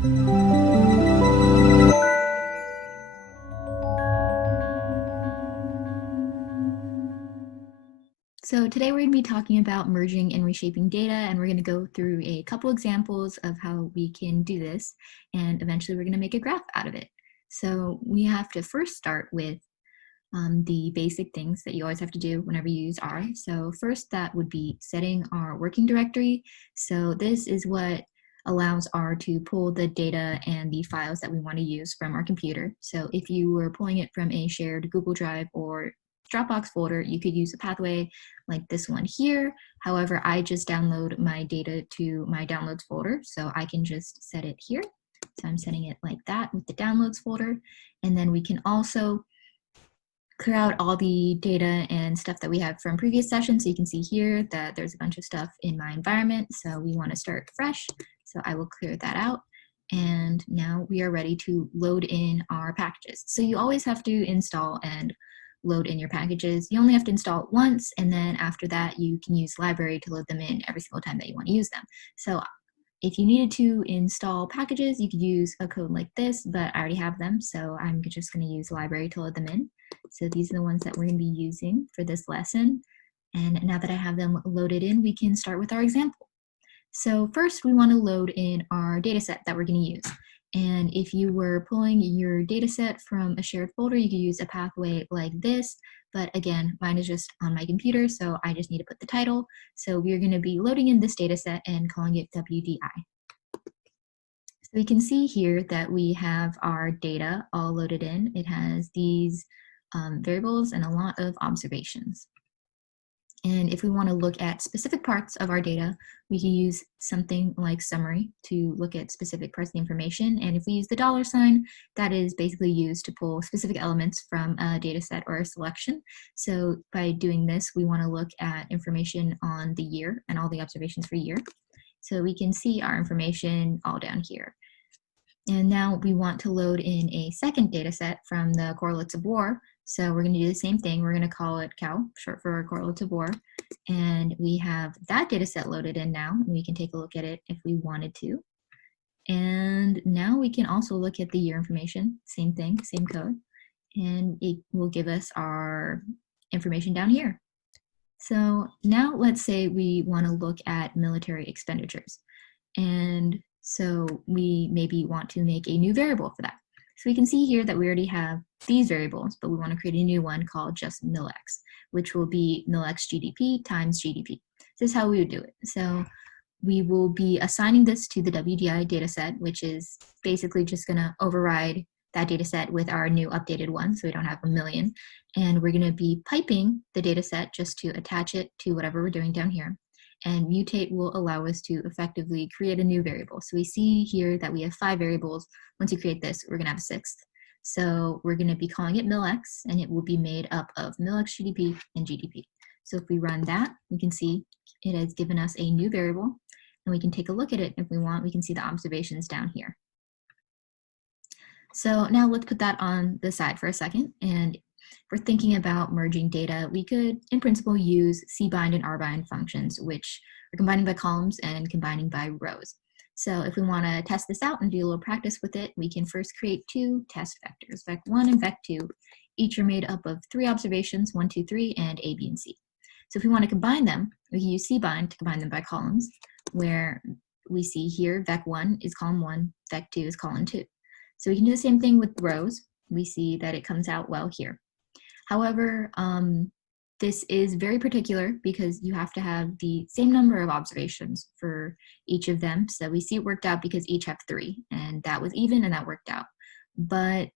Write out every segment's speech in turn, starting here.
So today we're going to be talking about merging and reshaping data, and we're going to go through a couple examples of how we can do this, and eventually we're going to make a graph out of it. So we have to first start with the basic things that you always have to do whenever you use R. So first, that would be setting our working directory. So this is what allows R to pull the data and the files that we want to use from our computer. So if you were pulling it from a shared Google Drive or Dropbox folder, you could use a pathway like this one here. However, I just download my data to my downloads folder, so I can just set it here. So I'm setting it like that with the downloads folder. And then we can also clear out all the data and stuff that we have from previous sessions. So you can see here that there's a bunch of stuff in my environment. So we want to start fresh. So I will clear that out. And now we are ready to load in our packages. So you always have to install and load in your packages. You only have to install it once, and then after that you can use library to load them in every single time that you want to use them. So if you needed to install packages, you could use a code like this, but I already have them, so I'm just going to use library to load them in. So these are the ones that we're going to be using for this lesson. And now that I have them loaded in, we can start with our example. So first we want to load in our data set that we're going to use. And if you were pulling your data set from a shared folder, you could use a pathway like this. But again, mine is just on my computer, so I just need to put the title. So we're going to be loading in this data set and calling it WDI. So we can see here that we have our data all loaded in. It has these variables and a lot of observations. And if we want to look at specific parts of our data, we can use something like summary to look at specific parts of the information. And if we use the $sign, that is basically used to pull specific elements from a data set or a selection. So by doing this, we want to look at information on the year and all the observations for year. So we can see our information all down here. And now we want to load in a second data set from the correlates of war. So we're going to do the same thing. We're going to call it cow, short for correlates of war. And we have that data set loaded in now. And we can take a look at it if we wanted to. And now we can also look at the year information. Same thing, same code. And it will give us our information down here. So now let's say we want to look at military expenditures. And so we maybe want to make a new variable for that. So we can see here that we already have these variables, but we want to create a new one called just milx, which will be milx GDP times GDP. This is how we would do it. So we will be assigning this to the WDI dataset, which is basically just going to override that dataset with our new updated one, so we don't have a million. And we're going to be piping the dataset just to attach it to whatever we're doing down here. And mutate will allow us to effectively create a new variable. So we see here that we have 5 variables. Once you create this, we're going to have a 6th. So we're going to be calling it milx, and it will be made up of milx GDP and GDP. So if we run that, we can see it has given us a new variable, and we can take a look at it if we want. We can see the observations down here. So now let's put that on the side for a second. And if we're thinking about merging data, we could, in principle, use cbind and rbind functions, which are combining by columns and combining by rows. So if we want to test this out and do a little practice with it, we can first create 2 test vectors, vec1 and vec2. Each are made up of 3 observations, 1, 2, 3, and A, B, and C. So if we want to combine them, we can use cbind to combine them by columns, where we see here vec1 is column 1, vec2 is column 2. So we can do the same thing with rows. We see that it comes out well here. However, this is very particular because you have to have the same number of observations for each of them. So we see it worked out because each have 3, and that was even and that worked out. But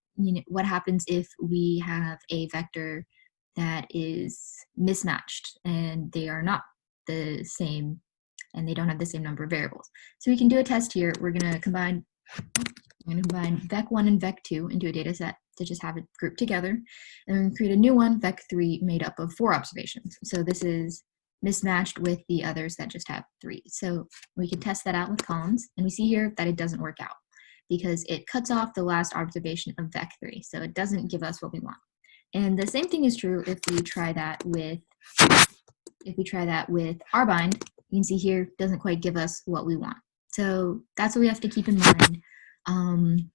what happens if we have a vector that is mismatched and they are not the same and they don't have the same number of variables? So we can do a test here. We're going to combine vec1 and vec2 into a data set to just have it grouped together. And we're going to create a new one, vec3, made up of 4 observations. So this is mismatched with the others that just have 3. So we can test that out with columns. And we see here that it doesn't work out because it cuts off the last observation of vec3. So it doesn't give us what we want. And the same thing is true if we try that with rbind. You can see here it doesn't quite give us what we want. So that's what we have to keep in mind Um,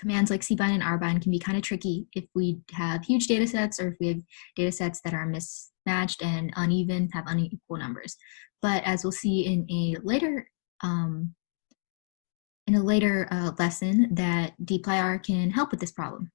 Commands like cbind and rbind can be kind of tricky if we have huge data sets or if we have data sets that are mismatched and uneven, have unequal numbers. But as we'll see um, in a later lesson, that dplyr can help with this problem.